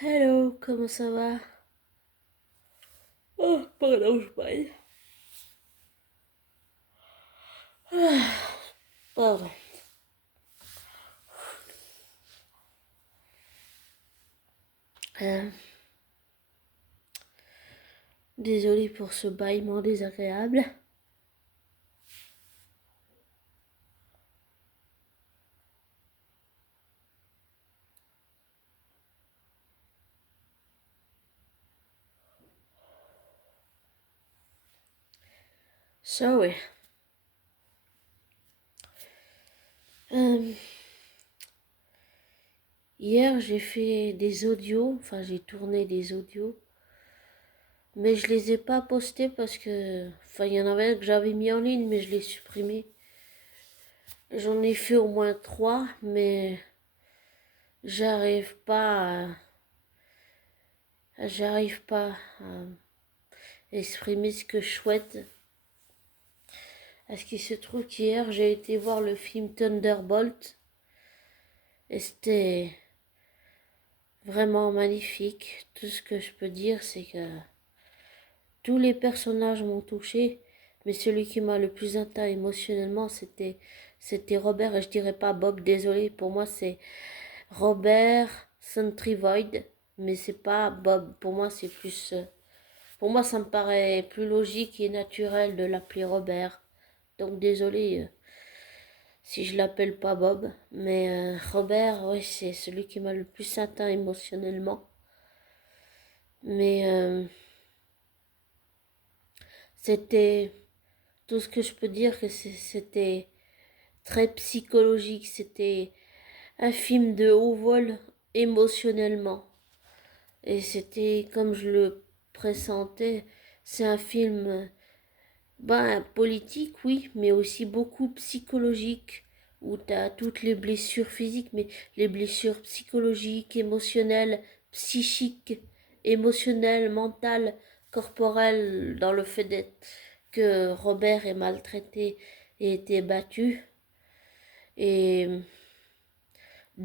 Hello, comment ça va? Oh, pardon, je baille. Pardon. Euh, Désolée pour ce bâillement désagréable. Sorry. Euh, Hier, j'ai fait des audios, enfin j'ai tourné des audios, mais je les ai pas postés parce que, enfin il y en avait un que j'avais mis en ligne, mais je l'ai supprimé. J'en ai fait au moins 3, mais j'arrive pas j'arrive pas à exprimer ce que je souhaite. Est-ce qu'il se trouve qu'hier, j'ai été voir le film Thunderbolt et c'était vraiment magnifique. Tout ce que je peux dire, c'est que tous les personnages m'ont touché, mais celui qui m'a le plus atteint émotionnellement, c'était Robert, et je dirais pas Bob, désolé, pour moi c'est Robert Sentry Void, mais c'est pas Bob, pour moi c'est plus... pour moi ça me paraît plus logique et naturel de l'appeler Robert. Donc désolé si je l'appelle pas Bob, mais Robert, oui, c'est celui qui m'a le plus atteint émotionnellement. Mais c'était tout ce que je peux dire, que c'était très psychologique, c'était un film de haut vol émotionnellement. Et c'était comme je le pressentais, c'est un film politique, oui, mais aussi beaucoup psychologique, où tu as toutes les blessures physiques, mais les blessures psychologiques, émotionnelles, psychiques, émotionnelles, mentales, corporelles, dans le fait d'être que Robert est maltraité et été battu. Et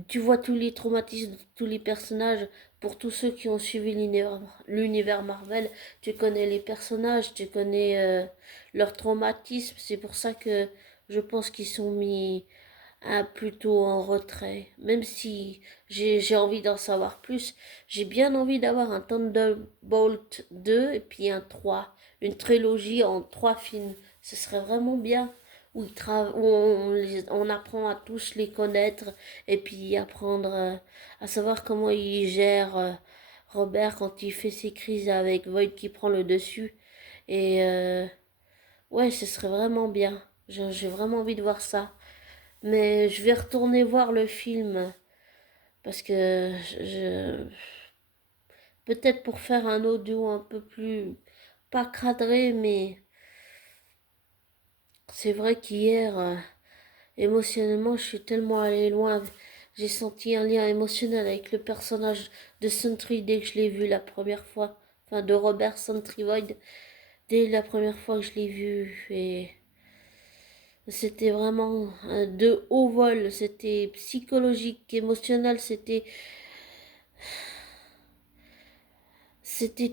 tu vois tous les traumatismes de tous les personnages. Pour tous ceux qui ont suivi l'univers Marvel, tu connais les personnages, tu connais leurs traumatismes. C'est pour ça que je pense qu'ils sont mis plutôt en retrait. Même si j'ai envie d'en savoir plus, j'ai bien envie d'avoir un Thunderbolt 2 et puis un 3, une trilogie en 3 films. Ce serait vraiment bien. Où on apprend à tous les connaître et puis apprendre à savoir comment il gère Robert quand il fait ses crises avec Void qui prend le dessus. Et ouais, ce serait vraiment bien. J'ai vraiment envie de voir ça. Mais je vais retourner voir le film parce que peut-être pour faire un audio un peu plus pas cadré, mais c'est vrai qu'hier émotionnellement je suis tellement allée loin. J'ai senti un lien émotionnel avec le personnage de Sentry dès que je l'ai vu la première fois, enfin de Robert Sentry Void dès la première fois que je l'ai vu. Et c'était vraiment de haut vol, c'était psychologique, émotionnel, c'était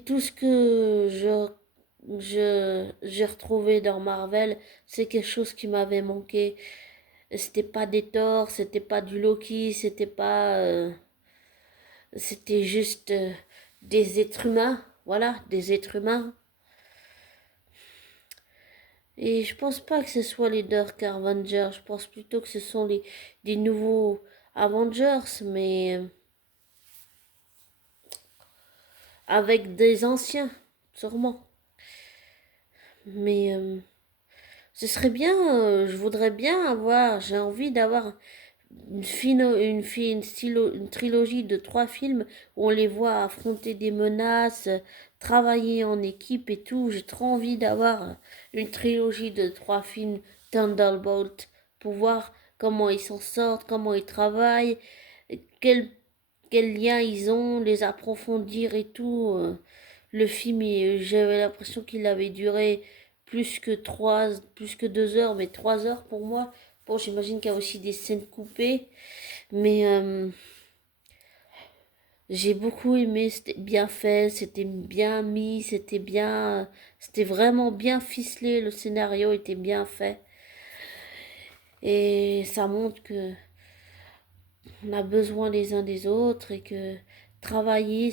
tout ce que j'ai retrouvé dans Marvel. C'est quelque chose qui m'avait manqué. C'était pas des Thor, c'était pas du Loki, c'était juste des êtres humains. Voilà, des êtres humains. Et je pense pas que ce soit les Dark Avengers. Je pense plutôt que ce sont des nouveaux Avengers, mais avec des anciens, sûrement. Mais ce serait bien, je voudrais bien avoir, j'ai envie d'avoir une trilogie de 3 films où on les voit affronter des menaces, travailler en équipe et tout. J'ai trop envie d'avoir une trilogie de 3 films Thunderbolt pour voir comment ils s'en sortent, comment ils travaillent, quel, quel lien ils ont, les approfondir et tout. Le film, j'avais l'impression qu'il avait duré plus que 2 heures, mais 3 heures pour moi. Bon, j'imagine qu'il y a aussi des scènes coupées, mais J'ai beaucoup aimé, c'était bien fait, c'était bien mis, c'était vraiment bien ficelé, le scénario était bien fait. Et ça montre que on a besoin les uns des autres et que travailler,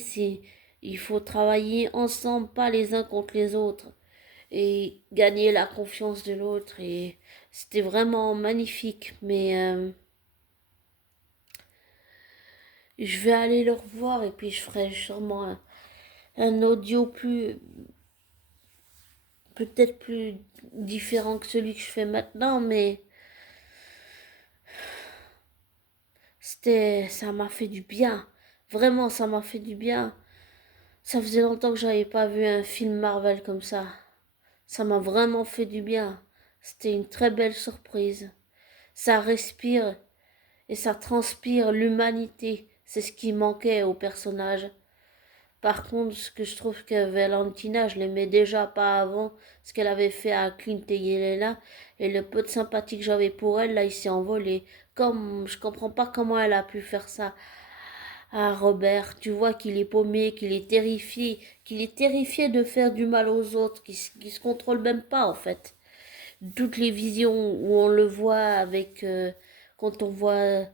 il faut travailler ensemble, pas les uns contre les autres. Et gagner la confiance de l'autre. Et c'était vraiment magnifique. Mais je vais aller le revoir et puis je ferai sûrement un audio peut-être plus différent que celui que je fais maintenant, mais ça m'a fait du bien. Vraiment, ça m'a fait du bien. Ça faisait longtemps que j'avais pas vu un film Marvel comme ça. Ça m'a vraiment fait du bien. C'était une très belle surprise. Ça respire et ça transpire l'humanité. C'est ce qui manquait au personnage. Par contre, ce que je trouve que Valentina, je l'aimais déjà pas avant, ce qu'elle avait fait à Clint et Yelena, et le peu de sympathie que j'avais pour elle, là, il s'est envolé. Comme, je comprends pas comment elle a pu faire ça à Robert. Tu vois qu'il est paumé, qu'il est terrifié de faire du mal aux autres, qu'il se contrôle même pas, en fait. Toutes les visions où on le voit avec, quand on voit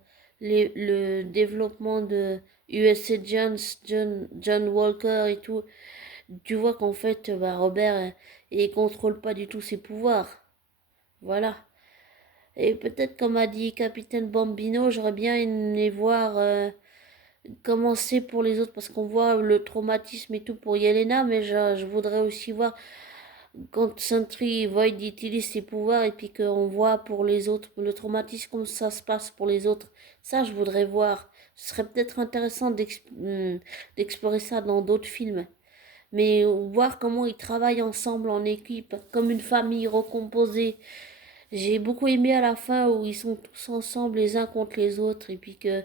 le développement de U.S. Agents, John Walker et tout, tu vois qu'en fait, bah, Robert, il contrôle pas du tout ses pouvoirs. Voilà. Et peut-être, comme a dit Capitaine Bambino, j'aurais bien aimé voir comment c'est pour les autres, parce qu'on voit le traumatisme et tout pour Yelena, mais je voudrais aussi voir quand Sentry Void utilise ses pouvoirs et puis qu'on voit pour les autres le traumatisme, comment ça se passe pour les autres. Ça, je voudrais voir. Ce serait peut-être intéressant d'explorer ça dans d'autres films. Mais voir comment ils travaillent ensemble en équipe, comme une famille recomposée. J'ai beaucoup aimé à la fin où ils sont tous ensemble les uns contre les autres et puis que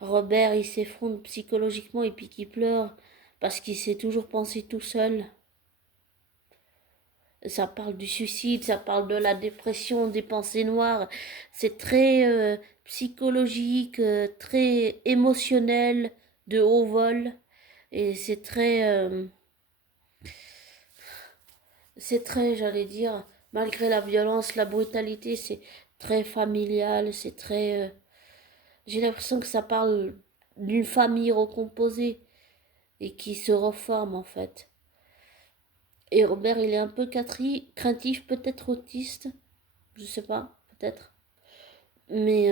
Robert il s'effondre psychologiquement et puis qu'il pleure parce qu'il s'est toujours pensé tout seul. Ça parle du suicide, ça parle de la dépression, des pensées noires. C'est très psychologique, très émotionnel, de haut vol. Et c'est très, j'allais dire, malgré la violence, la brutalité, c'est très familial, c'est très... j'ai l'impression que ça parle d'une famille recomposée et qui se reforme en fait. Et Robert, il est un peu craintif, peut-être autiste, je sais pas, peut-être. Mais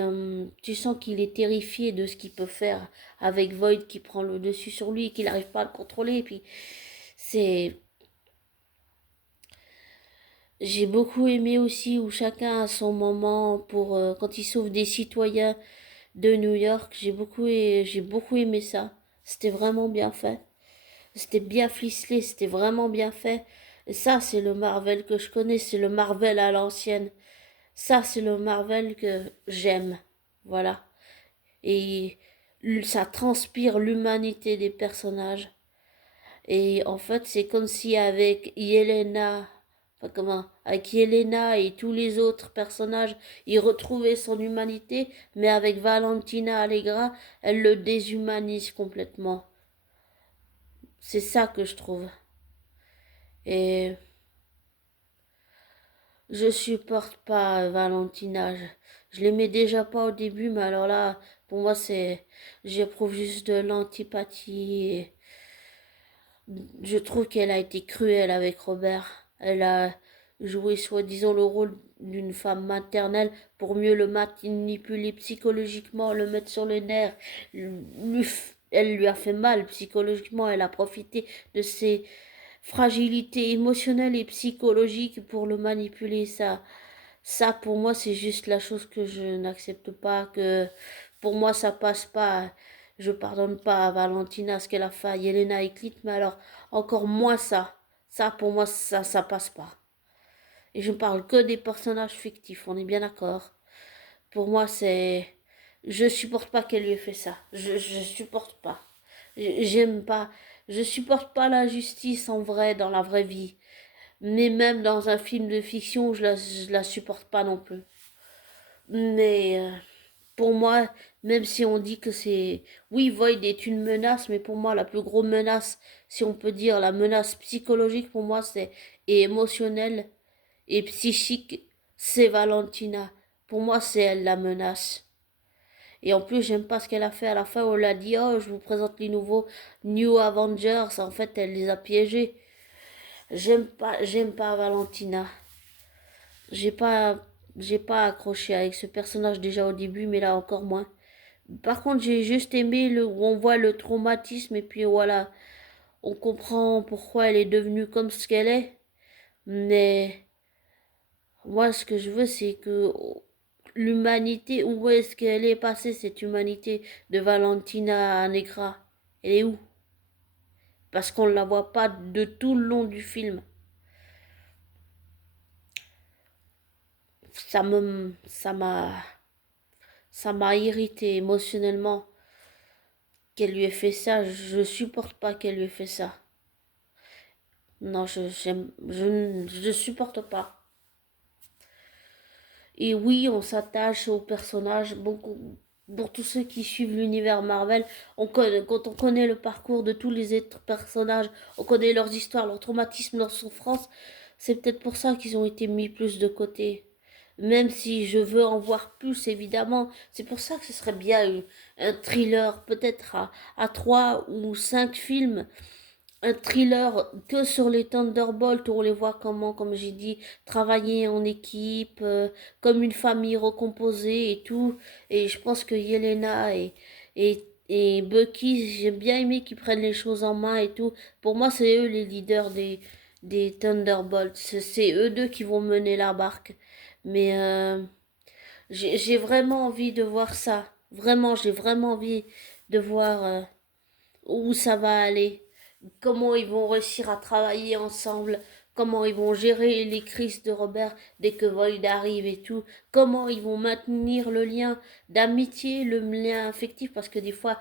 tu sens qu'il est terrifié de ce qu'il peut faire avec Void qui prend le dessus sur lui et qu'il n'arrive pas à le contrôler. Et puis c'est... J'ai beaucoup aimé aussi où chacun a son moment pour quand il sauve des citoyens de New York. J'ai beaucoup aimé ça. C'était vraiment bien fait. C'était bien ficelé, c'était vraiment bien fait. Et ça, c'est le Marvel que je connais, c'est le Marvel à l'ancienne. Ça, c'est le Marvel que j'aime. Voilà. Et ça transpire l'humanité des personnages. Et en fait, c'est comme si avec Yelena, enfin comment, avec Yelena et tous les autres personnages, il retrouvait son humanité, mais avec Valentina Allegra, elle le déshumanise complètement. C'est ça que je trouve. Et je supporte pas Valentina. Je l'aimais déjà pas au début, mais alors là, pour moi, j'éprouve juste de l'antipathie. Je trouve qu'elle a été cruelle avec Robert. Elle a joué soi-disant le rôle d'une femme maternelle pour mieux le manipuler psychologiquement, le mettre sur les nerfs. Elle lui a fait mal psychologiquement. Elle a profité de ses fragilités émotionnelles et psychologiques pour le manipuler. Ça pour moi, c'est juste la chose que je n'accepte pas. Que pour moi, ça passe pas. Je pardonne pas à Valentina ce qu'elle a fait à Yelena et Clit, mais alors encore moins ça. Ça, pour moi, ça passe pas. Et je ne parle que des personnages fictifs, on est bien d'accord. Pour moi, c'est... Je supporte pas qu'elle lui ait fait ça. Je supporte pas. J'aime pas. Je supporte pas l'injustice en vrai, dans la vraie vie. Mais même dans un film de fiction, je la supporte pas non plus. Mais pour moi, Même si on dit que c'est... Oui, Void est une menace, mais pour moi, la plus grosse menace, si on peut dire la menace psychologique, pour moi, c'est et émotionnelle et psychique, c'est Valentina. Pour moi, c'est elle la menace. Et en plus, j'aime pas ce qu'elle a fait à la fin. On l'a dit, oh, je vous présente les nouveaux New Avengers. En fait, elle les a piégés. J'aime pas Valentina. J'ai pas, j'ai pas accroché avec ce personnage déjà au début, mais là encore moins. Par contre, j'ai juste aimé le où on voit le traumatisme et puis voilà, on comprend pourquoi elle est devenue comme ce qu'elle est. Mais moi, ce que je veux, c'est que l'humanité, où est-ce qu'elle est passée cette humanité de Valentina Negra? Elle est où? Parce qu'on ne la voit pas de tout le long du film. Ça me, ça m'a irrité émotionnellement qu'elle lui ait fait ça. Je supporte pas qu'elle lui ait fait ça. Non, je supporte pas. Et oui, on s'attache aux personnages. Beaucoup, pour tous ceux qui suivent l'univers Marvel, quand on connaît le parcours de tous les autres personnages, on connaît leurs histoires, leurs traumatismes, leurs souffrances. C'est peut-être pour ça qu'ils ont été mis plus de côté. Même si je veux en voir plus, évidemment. C'est pour ça que ce serait bien un thriller, peut-être à 3 ou 5 films, un thriller que sur les Thunderbolts où on les voit comment, comme j'ai dit, travailler en équipe, comme une famille recomposée et tout. Et je pense que Yelena et Bucky, j'ai bien aimé qu'ils prennent les choses en main et tout. Pour moi, c'est eux les leaders des Thunderbolts. C'est eux deux qui vont mener la barque. Mais j'ai vraiment envie de voir ça. Vraiment, j'ai vraiment envie de voir où ça va aller, comment ils vont réussir à travailler ensemble, comment ils vont gérer les crises de Robert dès que Void arrive et tout, comment ils vont maintenir le lien d'amitié, le lien affectif, parce que des fois,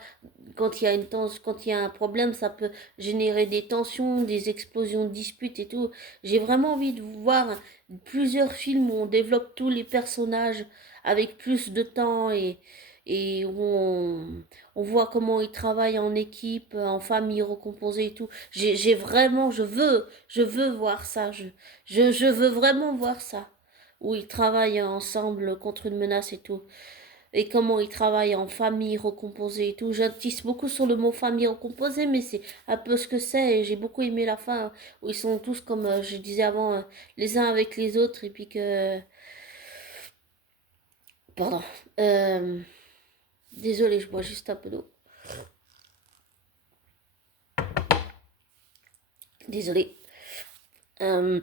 quand il y a un problème, ça peut générer des tensions, des explosions de disputes et tout. J'ai vraiment envie de voir plusieurs films où on développe tous les personnages avec plus de temps et où on voit comment ils travaillent en équipe, en famille recomposée et tout. J'ai vraiment, je veux voir ça. Je veux vraiment voir ça. Où ils travaillent ensemble contre une menace et tout. Et comment ils travaillent en famille recomposée et tout. J'insiste beaucoup sur le mot famille recomposée, mais c'est un peu ce que c'est. Et j'ai beaucoup aimé la fin où ils sont tous, comme je disais avant, les uns avec les autres. Et puis que... Pardon. Euh, Désolée, je bois juste un peu d'eau. Désolée. Euh,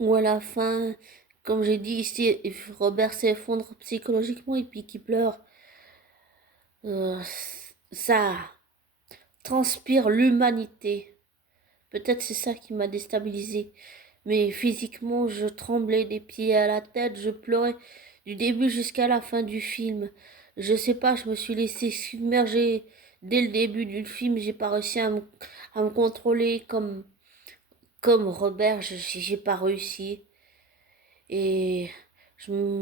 Ou à la fin, comme j'ai dit ici, Robert s'effondre psychologiquement et puis qu'il pleure. Euh, Ça transpire l'humanité. Peut-être c'est ça qui m'a déstabilisé. Mais physiquement, je tremblais des pieds à la tête, je pleurais du début jusqu'à la fin du film. Je sais pas, je me suis laissé submerger dès le début du film. J'ai pas réussi à me contrôler comme Robert, j'ai pas réussi. Et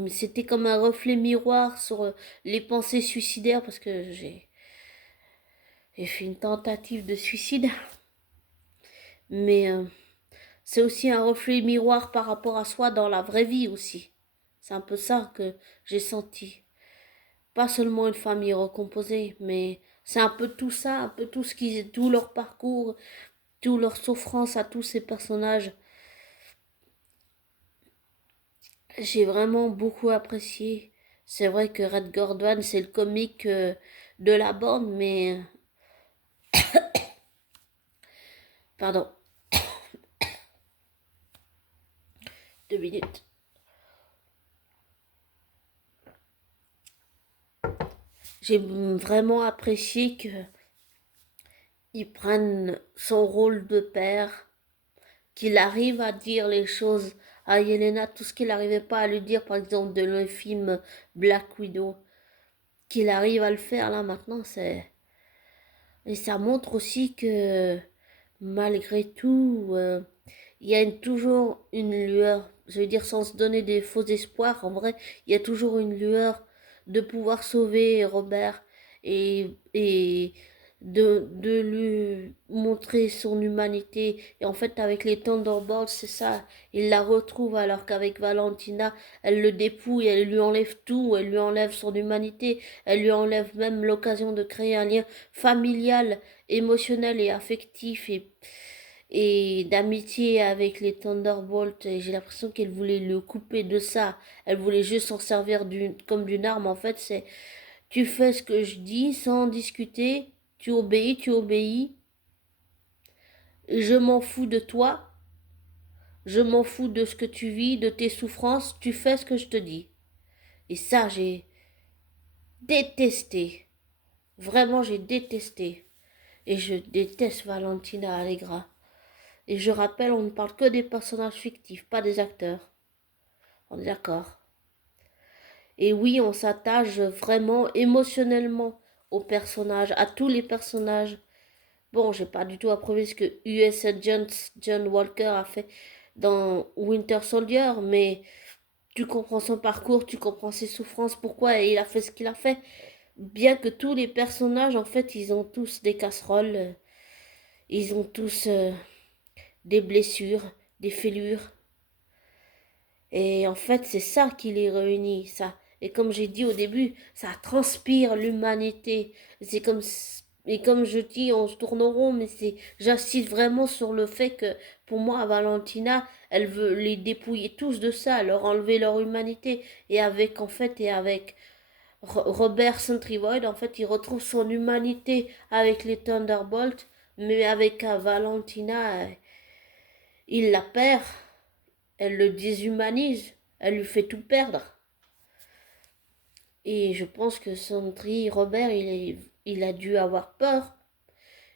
c'était comme un reflet miroir sur les pensées suicidaires parce que j'ai fait une tentative de suicide. Mais c'est aussi un reflet miroir par rapport à soi dans la vraie vie aussi. C'est un peu ça que j'ai senti. Pas seulement une famille recomposée, mais c'est un peu tout ça, un peu tout leur parcours, tout leur souffrance à tous ces personnages. J'ai vraiment beaucoup apprécié. C'est vrai que Red Gordon, c'est le comique de la bande, mais... Pardon, 2 minutes. J'ai vraiment apprécié qu'il prenne son rôle de père, qu'il arrive à dire les choses à Yelena, tout ce qu'il n'arrivait pas à lui dire, par exemple, de le film Black Widow, qu'il arrive à le faire là maintenant, c'est... Et ça montre aussi que malgré tout, il y a toujours une lueur. Je veux dire, sans se donner des faux espoirs, en vrai, il y a toujours une lueur de pouvoir sauver Robert et de lui montrer son humanité. Et en fait, avec les Thunderbolts, c'est ça, il la retrouve alors qu'avec Valentina, elle le dépouille, elle lui enlève tout, elle lui enlève son humanité, elle lui enlève même l'occasion de créer un lien familial, émotionnel et affectif et d'amitié avec les Thunderbolts. Et j'ai l'impression qu'elle voulait le couper de ça. Elle voulait juste s'en servir comme d'une arme. En fait, c'est tu fais ce que je dis sans discuter, tu obéis, tu obéis. Je m'en fous de toi, je m'en fous de ce que tu vis, de tes souffrances, tu fais ce que je te dis. Et ça, j'ai détesté. Vraiment, j'ai détesté. Et je déteste Valentina Allegra. Et je rappelle, on ne parle que des personnages fictifs, pas des acteurs. On est d'accord. Et oui, on s'attache vraiment émotionnellement aux personnages, à tous les personnages. Bon, j'ai pas du tout approuvé ce que US Agent John Walker a fait dans Winter Soldier, mais tu comprends son parcours, tu comprends ses souffrances, pourquoi il a fait ce qu'il a fait. Bien que tous les personnages, en fait, ils ont tous des casseroles, ils ont tous des blessures, des fêlures. Et en fait, c'est ça qui les réunit, ça. Et comme j'ai dit au début, ça transpire l'humanité. C'est comme, et comme je dis, on se tourne en rond, mais j'insiste vraiment sur le fait que, pour moi, Valentina, elle veut les dépouiller tous de ça, leur enlever leur humanité. Et avec, en fait, et avec Robert Sentry Void, en fait, il retrouve son humanité avec les Thunderbolts, mais avec Valentina, il la perd. Elle le déshumanise, elle lui fait tout perdre. Et je pense que Sentry Robert, il a dû avoir peur.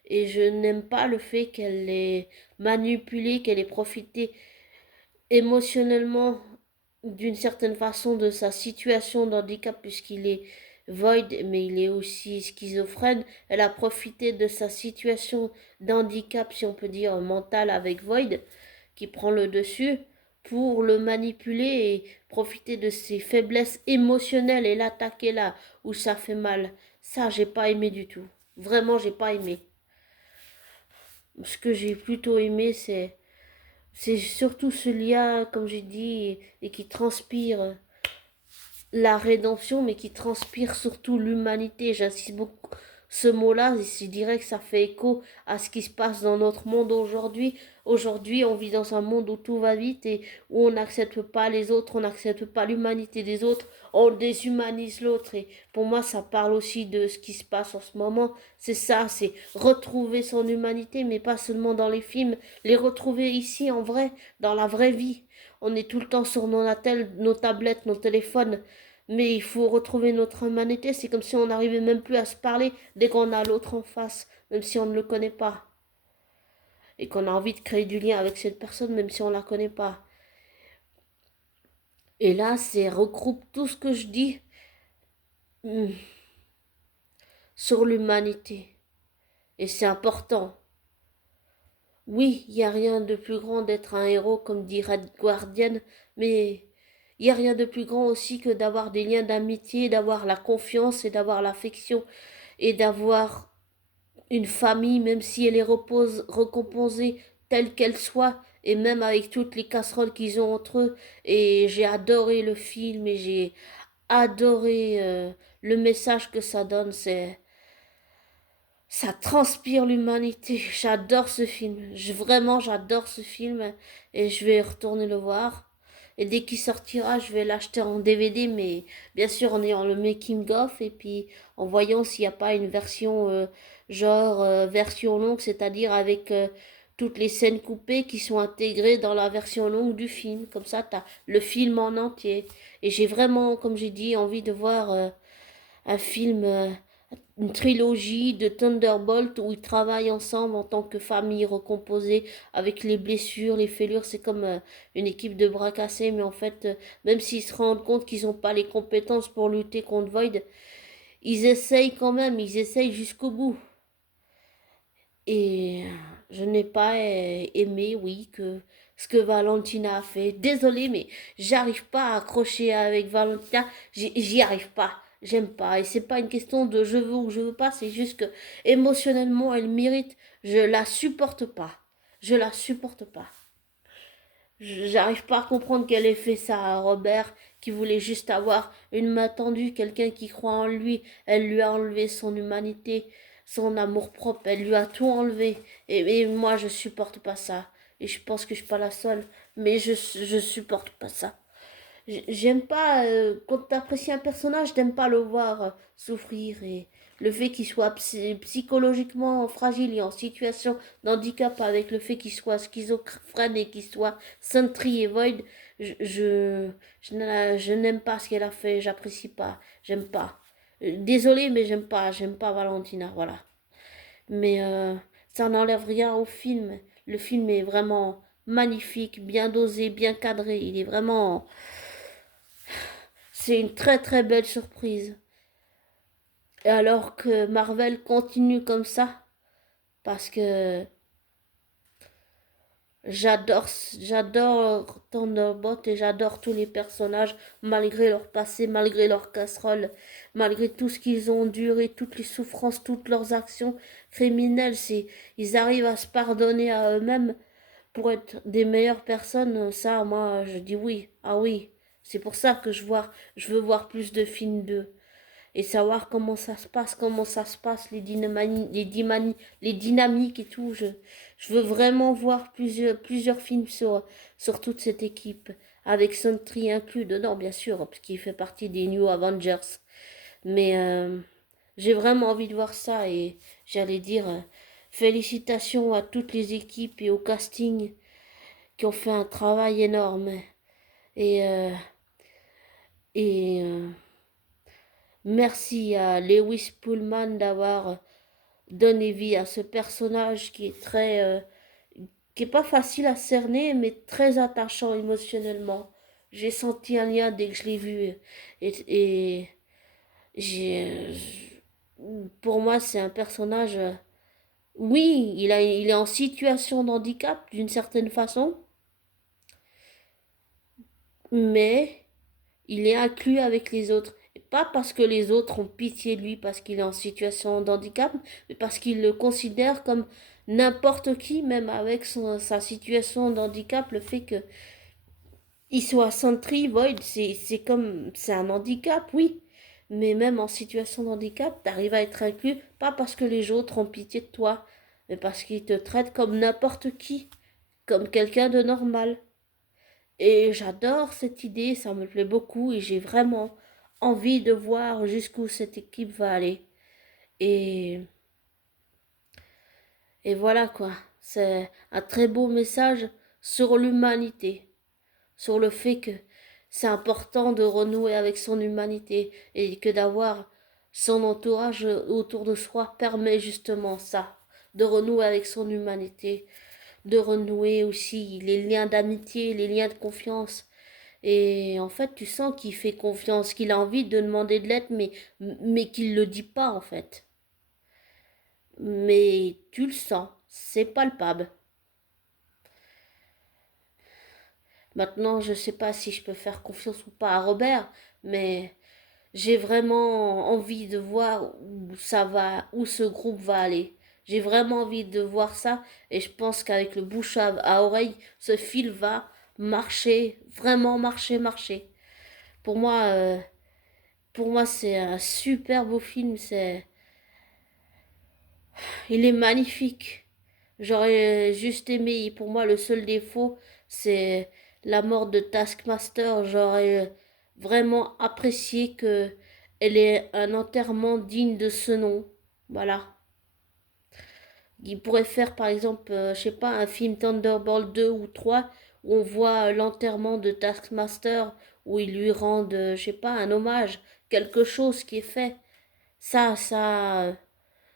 Et je n'aime pas le fait qu'elle ait manipulé, qu'elle ait profité émotionnellement d'une certaine façon de sa situation d'handicap, puisqu'il est Void, mais il est aussi schizophrène. Elle a profité de sa situation d'handicap, si on peut dire, mental avec Void, qui prend le dessus, pour le manipuler et profiter de ses faiblesses émotionnelles et l'attaquer là où ça fait mal. Ça, j'ai pas aimé du tout. Vraiment, j'ai pas aimé. Ce que j'ai plutôt aimé, c'est surtout ce lien, comme j'ai dit, et qui transpire la rédemption, mais qui transpire surtout l'humanité. J'insiste beaucoup ce mot-là, et je dirais que ça fait écho à ce qui se passe dans notre monde aujourd'hui. Aujourd'hui, on vit dans un monde où tout va vite et où on n'accepte pas les autres, on n'accepte pas l'humanité des autres, on déshumanise l'autre. Et pour moi, ça parle aussi de ce qui se passe en ce moment. C'est ça, c'est retrouver son humanité, mais pas seulement dans les films, les retrouver ici en vrai, dans la vraie vie. On est tout le temps sur nos tablettes, nos téléphones. Mais il faut retrouver notre humanité. C'est comme si on n'arrivait même plus à se parler dès qu'on a l'autre en face, même si on ne le connaît pas. Et qu'on a envie de créer du lien avec cette personne, même si on ne la connaît pas. Et là, c'est regroupe tout ce que je dis hmm, sur l'humanité. Et c'est important. Oui, il n'y a rien de plus grand d'être un héros, comme dit Red Guardian, mais il n'y a rien de plus grand aussi que d'avoir des liens d'amitié, d'avoir la confiance et d'avoir l'affection et d'avoir une famille, même si elle est recomposée telle qu'elle soit, et même avec toutes les casseroles qu'ils ont entre eux. Et j'ai adoré le film et j'ai adoré le message que ça donne. Ça transpire l'humanité. J'adore ce film. Vraiment, j'adore ce film et je vais retourner le voir. Et dès qu'il sortira, je vais l'acheter en DVD, mais bien sûr en ayant le making of et puis en voyant s'il n'y a pas une version version longue, c'est-à-dire avec toutes les scènes coupées qui sont intégrées dans la version longue du film. Comme ça, tu as le film en entier. Et j'ai vraiment, comme j'ai dit, envie de voir un film, une trilogie de Thunderbolt où ils travaillent ensemble en tant que famille recomposée avec les blessures, les fêlures. C'est comme une équipe de bras cassés, mais en fait, même s'ils se rendent compte qu'ils n'ont pas les compétences pour lutter contre Void, ils essayent quand même, ils essayent jusqu'au bout. Et je n'ai pas aimé, oui, que ce que Valentina a fait. Désolée, mais j'arrive pas à accrocher avec Valentina. J'y arrive pas. J'aime pas. Et c'est pas une question de je veux ou je veux pas, c'est juste que émotionnellement, elle mérite. Je la supporte pas. Je la supporte pas. J'arrive pas à comprendre qu'elle ait fait ça à Robert, qui voulait juste avoir une main tendue, quelqu'un qui croit en lui. Elle lui a enlevé son humanité, son amour-propre, elle lui a tout enlevé. Et moi, je supporte pas ça. Et je pense que je suis pas la seule, mais je supporte pas ça. J'aime pas, quand t'apprécies un personnage, t'aimes pas le voir souffrir et le fait qu'il soit psychologiquement fragile et en situation d'handicap avec le fait qu'il soit schizophrène et qu'il soit Sentry et Void, je n'aime pas ce qu'elle a fait, j'apprécie pas, j'aime pas. Désolée, mais j'aime pas Valentina, voilà. Mais ça n'enlève rien au film. Le film est vraiment magnifique, bien dosé, bien cadré, il est vraiment c'est une très très belle surprise. Et alors que Marvel continue comme ça, parce que j'adore j'adore Thunderbolt et j'adore tous les personnages, malgré leur passé, malgré leur casserole, malgré tout ce qu'ils ont enduré, toutes les souffrances, toutes leurs actions criminelles, ils arrivent à se pardonner à eux-mêmes pour être des meilleures personnes. Ça, moi, je dis oui, ah oui. C'est pour ça que je veux voir plus de films d'eux. Et savoir comment ça se passe, les dynamiques et tout. Je veux vraiment voir plusieurs films sur toute cette équipe, avec Sentry inclus dedans, bien sûr, parce qu'il fait partie des New Avengers. Mais j'ai vraiment envie de voir ça et j'allais dire félicitations à toutes les équipes et au casting qui ont fait un travail énorme. Et, euh, et merci à Lewis Pullman d'avoir donné vie à ce personnage qui est qui est pas facile à cerner, mais très attachant émotionnellement. J'ai senti un lien dès que je l'ai vu. Et j'ai, pour moi, c'est un personnage, oui, il est en situation de handicap d'une certaine façon, mais il est inclus avec les autres. Et pas parce que les autres ont pitié de lui parce qu'il est en situation de handicap, mais parce qu'ils le considèrent comme n'importe qui, même avec sa situation de handicap, le fait que il soit Sentry, Void, c'est un handicap, oui. Mais même en situation de handicap, t'arrives à être inclus, pas parce que les autres ont pitié de toi, mais parce qu'ils te traitent comme n'importe qui, comme quelqu'un de normal. Et j'adore cette idée, ça me plaît beaucoup et j'ai vraiment envie de voir jusqu'où cette équipe va aller. Et, et voilà quoi, c'est un très beau message sur l'humanité, sur le fait que c'est important de renouer avec son humanité et que d'avoir son entourage autour de soi permet justement ça, de renouer avec son humanité, de renouer aussi les liens d'amitié, les liens de confiance. Et en fait, tu sens qu'il fait confiance, qu'il a envie de demander de l'aide, mais qu'il le dit pas en fait. Mais tu le sens, c'est palpable. Maintenant, je sais pas si je peux faire confiance ou pas à Robert, mais j'ai vraiment envie de voir où ça va, où ce groupe va aller. J'ai vraiment envie de voir ça et je pense qu'avec le bouche à oreille, ce fil va marcher, vraiment marcher, marcher. Pour moi, euh, pour moi, c'est un super beau film. Il est magnifique. J'aurais juste aimé. Pour moi, le seul défaut, c'est la mort de Taskmaster. J'aurais vraiment apprécié que elle ait un enterrement digne de ce nom. Voilà. Il pourrait faire, par exemple, je sais pas, un film Thunderbolt 2 ou 3 où on voit l'enterrement de Taskmaster, où ils lui rendent, je sais pas, un hommage, quelque chose qui est fait. Ça, ça,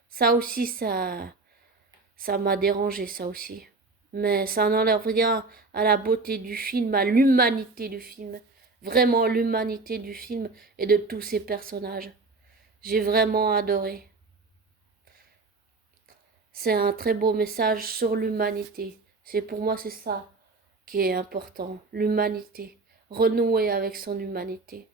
ça aussi, ça m'a dérangé, ça aussi. Mais ça n'enlève rien à la beauté du film, à l'humanité du film. Vraiment l'humanité du film et de tous ces personnages. J'ai vraiment adoré. C'est un très beau message sur l'humanité. C'est pour moi c'est ça qui est important, l'humanité. Renouer avec son humanité.